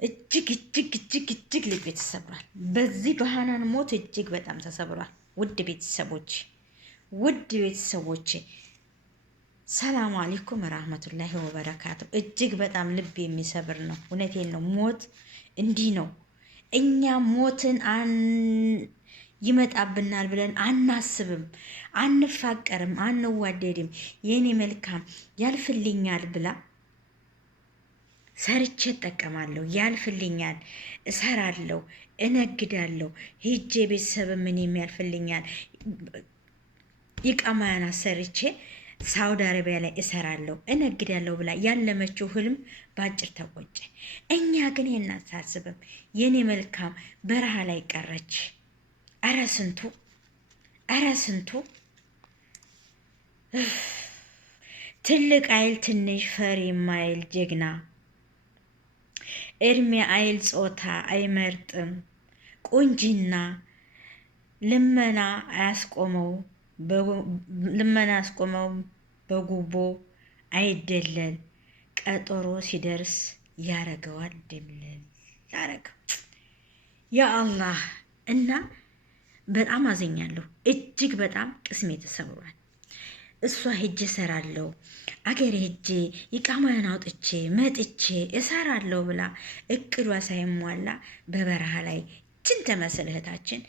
እጅግ ልቤ ተሰብሯል። በዚህ በሃናን ሞት እጅግ በጣም ተሰብሯል። ውድ ቤተሰቦች ሰላም አለይኩም ወራህመቱላሂ ወበረካቱ። እጅግ በጣም ልብ የሚሰብር ነው። እውነቴን ነው። ሞት እንዲህ ነው። እኛ ሞትን ይመጣብናል ብለን አናስብም፣ አንፋቀርም፣ አንዋደድም። የኔ መልካም ያልፍልኛል ብላ ሰርቼ እጠቀማለሁ፣ ያልፍልኛል፣ እሰራለሁ፣ እነግዳለሁ፣ ሂጄ ቤተሰብ ምን ያልፍልኛል፣ ይቃማያን ሰርቼ ሳውዲ አረቢያ ላይ እሰራለሁ፣ እነግዳለሁ ብላ ያለመችው ህልም በአጭር ተቆጨ። እኛ ግን ይሄን አናሳስብም። የኔ መልካም በረሃ ላይ ቀረች። አረ ስንቱ ትልቅ አይል ትንሽ ፈሪ ማይል ጀግና እድሜ አይል ጾታ አይመርጥም ቁንጅና ልመና አያስቆመው በጉቦ አይደለል ቀጠሮ ሲደርስ ያረገዋል ድምልል ያረገው ያ አላህ። እና በጣም አዘኛለሁ። እጅግ በጣም ቅስሜ ተሰብሯል። እሷ ሄጄ እሰራለሁ አገሬ ሄጄ ይቃማያን አውጥቼ መጥቼ እሰራለሁ ብላ እቅዷ ሳይሟላ በበረሃ ላይ ችን ተመስል እህታችን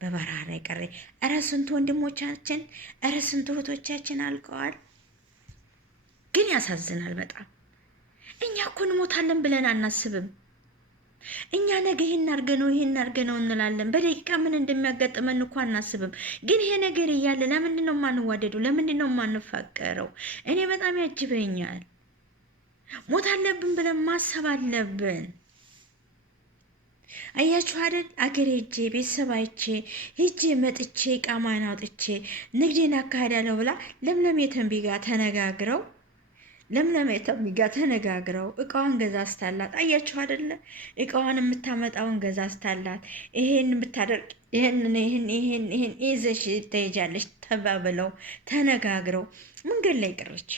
በበረሃ ላይ ቀረ። እረ ስንቱ ወንድሞቻችን፣ እረ ስንቱ እህቶቻችን አልቀዋል። ግን ያሳዝናል በጣም። እኛ እኮ እንሞታለን ብለን አናስብም። እኛ ነገ ይሄን አድርገነው እንላለን። በደቂቃ ምን እንደሚያጋጥመን እኮ አናስብም። ግን ይሄ ነገር እያለ ለምንድን ነው የማንዋደደው? ለምንድን ነው የማንፋቀረው? እኔ በጣም ያጅበኛል። ሞት አለብን ብለን ማሰብ አለብን። አያችሁ አይደል? አገሬ ሄጄ ቤተሰብ አይቼ ሄጄ መጥቼ ቃማን አውጥቼ ንግዴን አካሄዳለሁ ብላ ለምለም የተንቢ ጋር ተነጋግረው እቃዋን ገዛዝታላት። አያችሁ አይደለ? እቃዋን የምታመጣውን ገዛዝታላት። ይሄን ብታደርግ ይሄን ይዘሽ ትሄጃለሽ ተባብለው ተነጋግረው መንገድ ላይ ቀረች።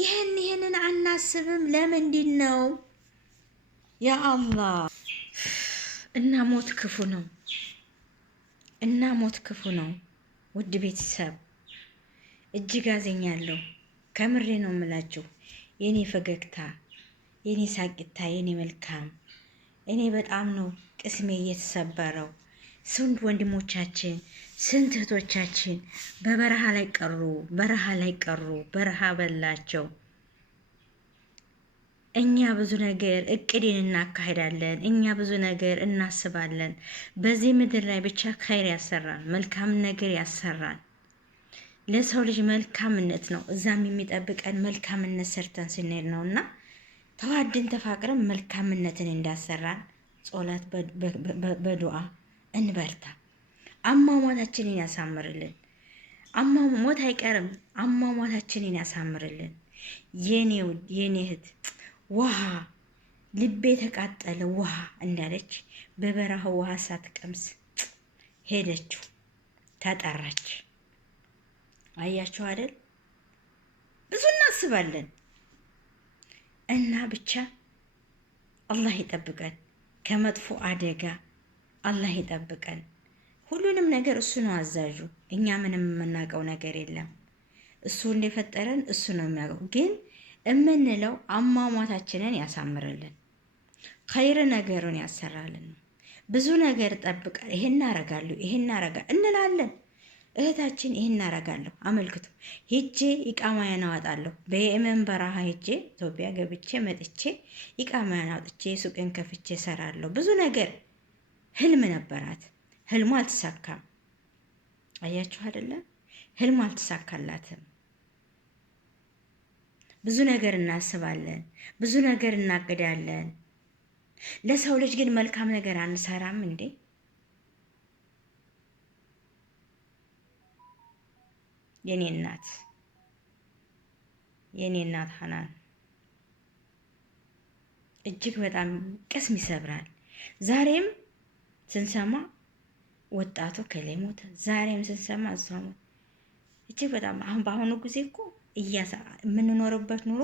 ይሄንን አናስብም። ለምንድን ነው ያ አላህ? እና ሞት ክፉ ነው። ውድ ቤተሰብ እጅግ አዘኛለሁ። ከምሬ ነው የምላችሁ። የኔ ፈገግታ፣ የኔ ሳቂታ፣ የኔ መልካም፣ እኔ በጣም ነው ቅስሜ እየተሰበረው። ስንት ወንድሞቻችን፣ ስንት እህቶቻችን በበረሃ ላይ ቀሩ። በረሃ በላቸው። እኛ ብዙ ነገር እቅድን እናካሄዳለን። እኛ ብዙ ነገር እናስባለን። በዚህ ምድር ላይ ብቻ ኸይር ያሰራን፣ መልካም ነገር ያሰራን። ለሰው ልጅ መልካምነት ነው እዛም የሚጠብቀን መልካምነት ሰርተን ስንሄድ ነው። እና ተዋድን ተፋቅረን መልካምነትን እንዳሰራን ጾላት በዱዓ እንበርታ። አሟሟታችንን ያሳምርልን። ሞት አይቀርም። አሟሟታችንን ያሳምርልን። የኔ እህት ውሃ ልቤ ተቃጠለ ውሃ እንዳለች በበረሃ ውሃ ሳትቀምስ ሄደችው፣ ተጠራች። አያችሁ አይደል? ብዙ እናስባለን እና ብቻ አላህ ይጠብቀን ከመጥፎ አደጋ፣ አላህ ይጠብቀን። ሁሉንም ነገር እሱ ነው አዛዡ። እኛ ምንም የምናውቀው ነገር የለም። እሱ እንደፈጠረን እሱ ነው የሚያውቀው። ግን እምንለው አሟሟታችንን ያሳምርልን፣ ኸይር ነገሩን ያሰራልን። ብዙ ነገር ጠብቃል። ይሄን እናረጋለሁ እንላለን። እህታችን ይሄን እናረጋለሁ አመልክቱ። ሄጄ ኢቃማያን አወጣለሁ። በየመን በረሃ ሄጄ ኢትዮጵያ ገብቼ መጥቼ ኢቃማያን አውጥቼ ሱቅን ከፍቼ እሰራለሁ። ብዙ ነገር ህልም ነበራት። ህልሙ አልተሳካም። አያችሁ አይደለም? ህልሙ አልተሳካላትም። ብዙ ነገር እናስባለን፣ ብዙ ነገር እናቅዳለን። ለሰው ልጅ ግን መልካም ነገር አንሰራም እንዴ? የኔ እናት ሐናን እጅግ በጣም ቅስም ይሰብራል። ዛሬም ስንሰማ ወጣቱ ከላይ ሞተ፣ ዛሬም ስንሰማ እሷ ሞተ። እጅግ በጣም አሁን በአሁኑ ጊዜ እኮ የምንኖርበት ኑሮ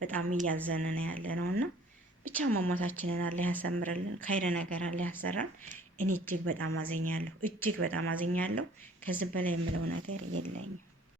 በጣም እያዘነ ነው ያለ ነው እና ብቻ መሞታችንን አላህ ያሳምርልን፣ ካይረ ነገር አላህ ያሰራን። እኔ እጅግ በጣም አዘኛለሁ፣ እጅግ በጣም አዘኛለሁ። ከዚህ በላይ የምለው ነገር የለኝም።